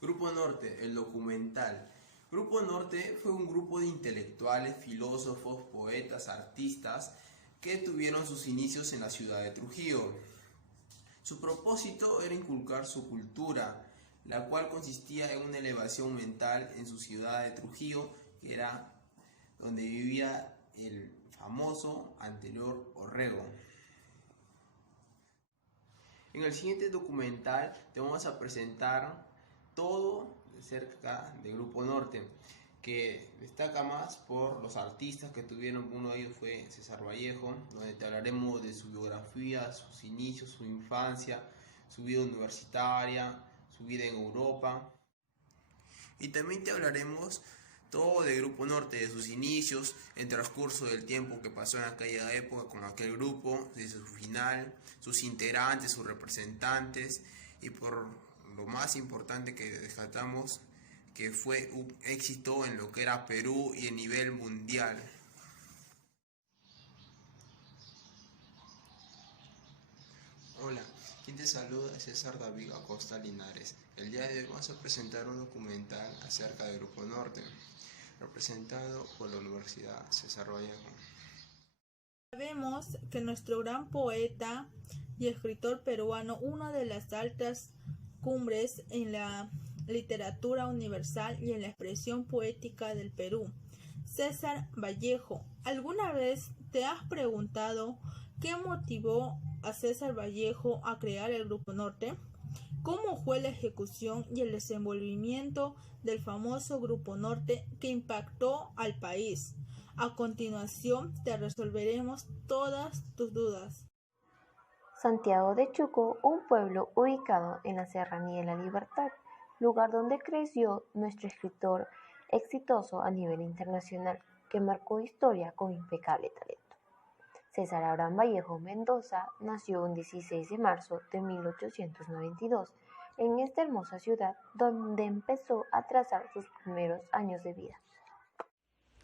Grupo Norte, el documental. Grupo Norte fue un grupo de intelectuales, filósofos, poetas, artistas que tuvieron sus inicios en la ciudad de Trujillo. Su propósito era inculcar su cultura, la cual consistía en una elevación mental en su ciudad de Trujillo, que era donde vivía el famoso anterior Orrego. En el siguiente documental te vamos a presentar todo acerca del Grupo Norte, que destaca más por los artistas que tuvieron. Uno de ellos fue César Vallejo, donde te hablaremos de su biografía, sus inicios, su infancia, su vida universitaria, su vida en Europa. Y también te hablaremos todo del Grupo Norte, de sus inicios, el transcurso del tiempo que pasó en aquella época con aquel grupo, desde su final, sus integrantes, sus representantes, y por lo más importante que rescatamos, que fue un éxito en lo que era Perú y a nivel mundial. Hola, quien te saluda es César David Acosta Linares. El día de hoy vamos a presentar un documental acerca del Grupo Norte, representado por la Universidad César Vallejo. Sabemos que nuestro gran poeta y escritor peruano, una de las altas cumbres en la literatura universal y en la expresión poética del Perú, César Vallejo. ¿Alguna vez te has preguntado qué motivó a César Vallejo a crear el Grupo Norte? ¿Cómo fue la ejecución y el desenvolvimiento del famoso Grupo Norte que impactó al país? A continuación te resolveremos todas tus dudas. Santiago de Chuco, un pueblo ubicado en la Serranía de la Libertad, lugar donde creció nuestro escritor exitoso a nivel internacional, que marcó historia con impecable talento. César Abraham Vallejo Mendoza nació el 16 de marzo de 1892 en esta hermosa ciudad, donde empezó a trazar sus primeros años de vida.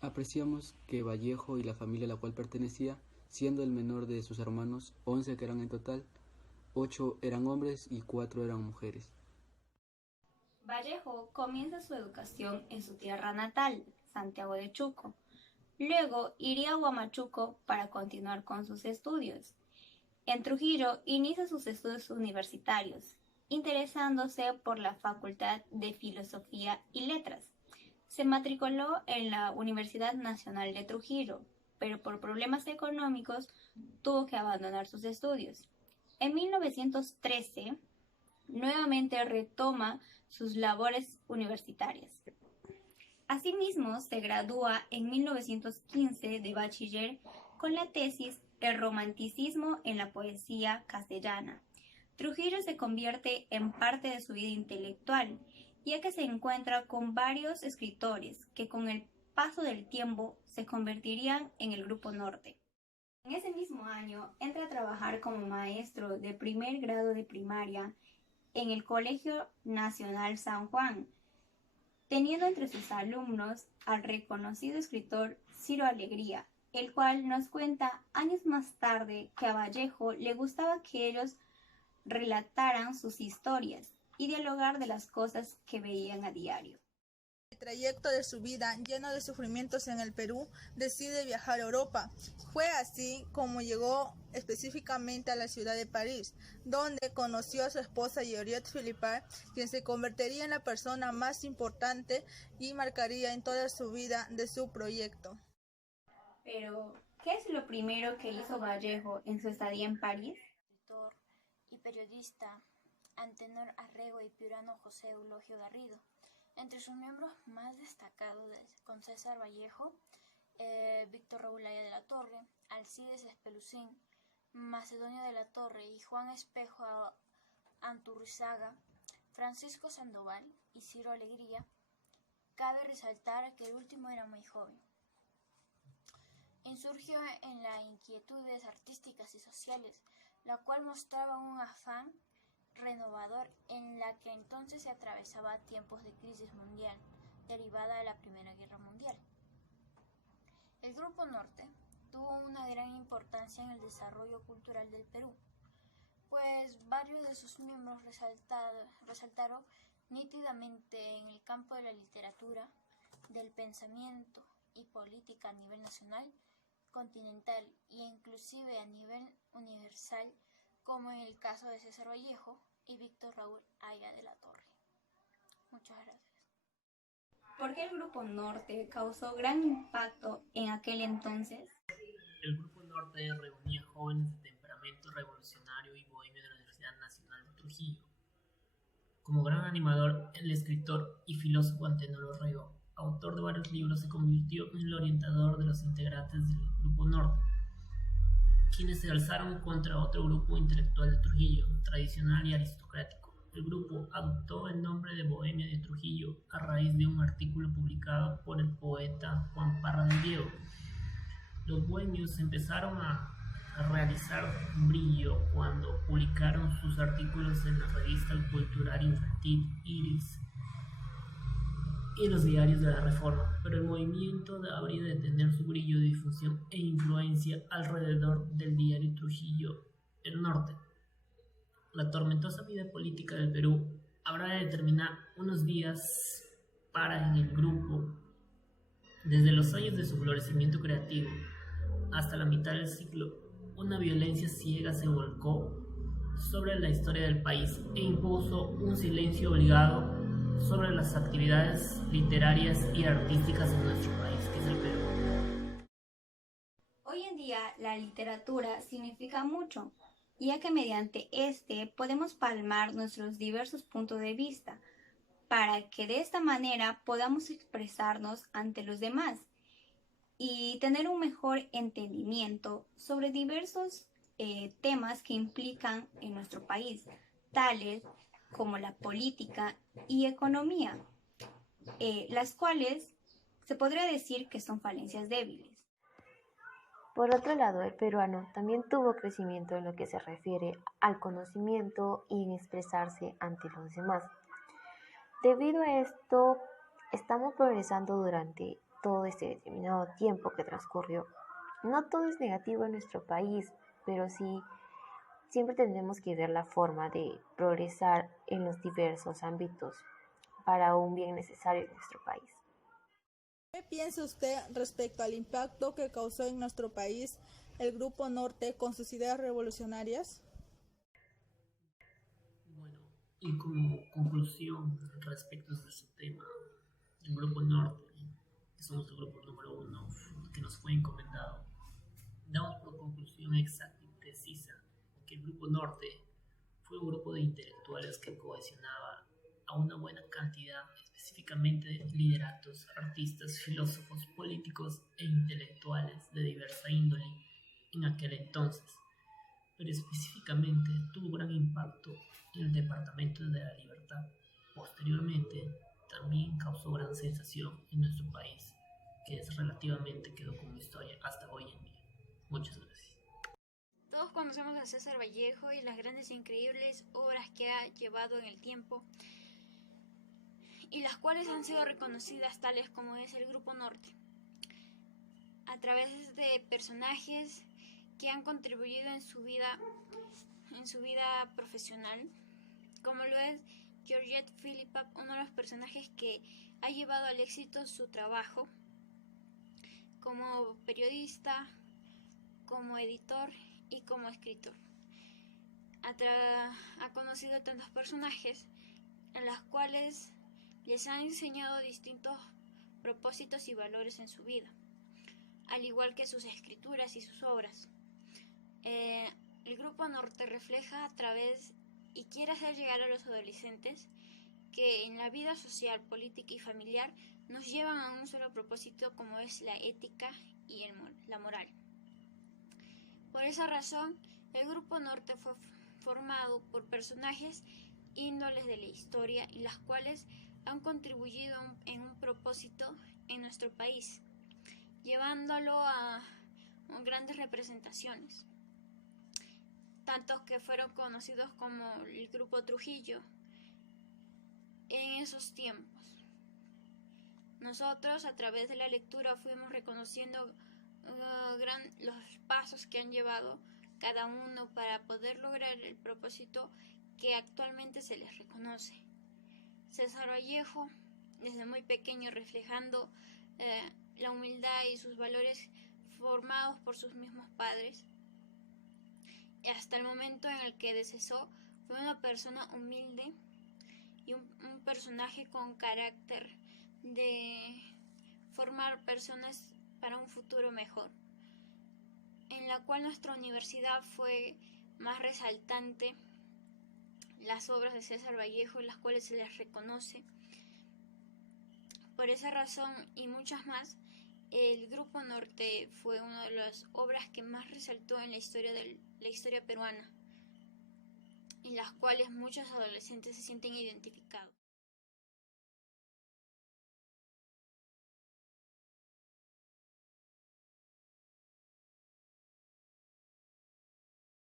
Apreciamos que Vallejo y la familia a la cual pertenecía, siendo el menor de sus hermanos, 11 que eran en total, 8 eran hombres y 4 eran mujeres. Vallejo comienza su educación en su tierra natal, Santiago de Chuco. Luego iría a Huamachuco para continuar con sus estudios. En Trujillo inicia sus estudios universitarios, interesándose por la Facultad de Filosofía y Letras. Se matriculó en la Universidad Nacional de Trujillo, pero por problemas económicos tuvo que abandonar sus estudios. En 1913, nuevamente retoma sus labores universitarias. Asimismo, se gradúa en 1915 de bachiller con la tesis El romanticismo en la poesía castellana. Trujillo se convierte en parte de su vida intelectual, ya que se encuentra con varios escritores que con el paso del tiempo se convertirían en el Grupo Norte. En ese mismo año entra a trabajar como maestro de primer grado de primaria en el Colegio Nacional San Juan, teniendo entre sus alumnos al reconocido escritor Ciro Alegría, el cual nos cuenta años más tarde que a Vallejo le gustaba que ellos relataran sus historias y dialogar de las cosas que veían a diario. El trayecto de su vida, lleno de sufrimientos en el Perú, decide viajar a Europa. Fue así como llegó específicamente a la ciudad de París, donde conoció a su esposa Georgette Philippard, quien se convertiría en la persona más importante y marcaría en toda su vida de su proyecto. Pero, ¿qué es lo primero que hizo Vallejo en su estadía en París? Escritor y periodista Antenor Arrego y piurano José Eulogio Garrido. Entre sus miembros más destacados con César Vallejo, Víctor Raúl Aya de la Torre, Alcides Espelucín, Macedonio de la Torre y Juan Espejo Anturrizaga, Francisco Sandoval y Ciro Alegría. Cabe resaltar que el último era muy joven. Insurgió en las inquietudes artísticas y sociales, la cual mostraba un afán renovador en la que entonces se atravesaba tiempos de crisis mundial derivada de la Primera Guerra Mundial. El Grupo Norte tuvo una gran importancia en el desarrollo cultural del Perú, pues varios de sus miembros resaltaron nítidamente en el campo de la literatura, del pensamiento y política a nivel nacional, continental e inclusive a nivel universal, como en el caso de César Vallejo y Víctor Raúl Haya de la Torre. Muchas gracias. ¿Por qué el Grupo Norte causó gran impacto en aquel entonces? El Grupo Norte reunía jóvenes de temperamento revolucionario y bohemio de la Universidad Nacional de Trujillo. Como gran animador, el escritor y filósofo Antenor Orrego, autor de varios libros, se convirtió en el orientador de los integrantes del Grupo Norte, quienes se alzaron contra otro grupo intelectual de Trujillo, tradicional y aristocrático. El grupo adoptó el nombre de Bohemia de Trujillo a raíz de un artículo publicado por el poeta Juan Parra del Diego. Los bohemios empezaron a realizar brillo cuando publicaron sus artículos en la revista cultural infantil Iris y los diarios de la Reforma, pero el movimiento habría de tener su brillo, difusión e influencia alrededor del diario Trujillo El Norte. La tormentosa vida política del Perú habrá de determinar unos días para en el grupo, desde los años de su florecimiento creativo hasta la mitad del siglo, una violencia ciega se volcó sobre la historia del país e impuso un silencio obligado sobre las actividades literarias y artísticas en nuestro país, que es el Perú. Hoy en día la literatura significa mucho, ya que mediante podemos palmar nuestros diversos puntos de vista, para que de esta manera podamos expresarnos ante los demás y tener un mejor entendimiento sobre diversos temas que implican en nuestro país, tales como la política y economía, las cuales se podría decir que son falencias débiles. Por otro lado, el peruano también tuvo crecimiento en lo que se refiere al conocimiento y en expresarse ante los demás. Debido a esto, estamos progresando durante todo este determinado tiempo que transcurrió. No todo es negativo en nuestro país, pero sí siempre tendremos que ver la forma de progresar en los diversos ámbitos para un bien necesario en nuestro país. ¿Qué piensa usted respecto al impacto que causó en nuestro país el Grupo Norte con sus ideas revolucionarias? Bueno, y como conclusión respecto de su tema, el Grupo Norte, que somos el grupo número 1 que nos fue encomendado, damos por conclusión exacta y precisa que el Grupo Norte fue un grupo de intelectuales que cohesionaba a una buena cantidad, específicamente de lideratos, artistas, filósofos, políticos e intelectuales de diversa índole en aquel entonces, pero específicamente tuvo gran impacto en el Departamento de la Libertad. Posteriormente, también causó gran sensación en nuestro país, que es relativamente quedó como historia hasta hoy en día. Muchas gracias. Todos conocemos a César Vallejo y las grandes e increíbles obras que ha llevado en el tiempo, y las cuales han sido reconocidas tales como es el Grupo Norte, a través de personajes que han contribuido en su vida profesional, como lo es Georgette Philippa, uno de los personajes que ha llevado al éxito su trabajo como periodista, como editor y como escritor. Ha conocido tantos personajes en los cuales les han enseñado distintos propósitos y valores en su vida, al igual que sus escrituras y sus obras. El Grupo Norte refleja a través y quiere hacer llegar a los adolescentes que en la vida social, política y familiar nos llevan a un solo propósito, como es la ética y la moral. Por esa razón, el Grupo Norte fue formado por personajes índoles de la historia y las cuales han contribuido en un propósito en nuestro país, llevándolo a grandes representaciones, tantos que fueron conocidos como el Grupo Trujillo en esos tiempos. Nosotros, a través de la lectura, fuimos reconociendo los pasos que han llevado cada uno para poder lograr el propósito que actualmente se les reconoce. César Vallejo, desde muy pequeño reflejando la humildad y sus valores formados por sus mismos padres. Hasta el momento en el que deceso, fue una persona humilde y un personaje con carácter de formar personas para un futuro mejor, en la cual nuestra universidad fue más resaltante las obras de César Vallejo, las cuales se les reconoce. Por esa razón y muchas más, el Grupo Norte fue una de las obras que más resaltó en la historia peruana, en las cuales muchos adolescentes se sienten identificados.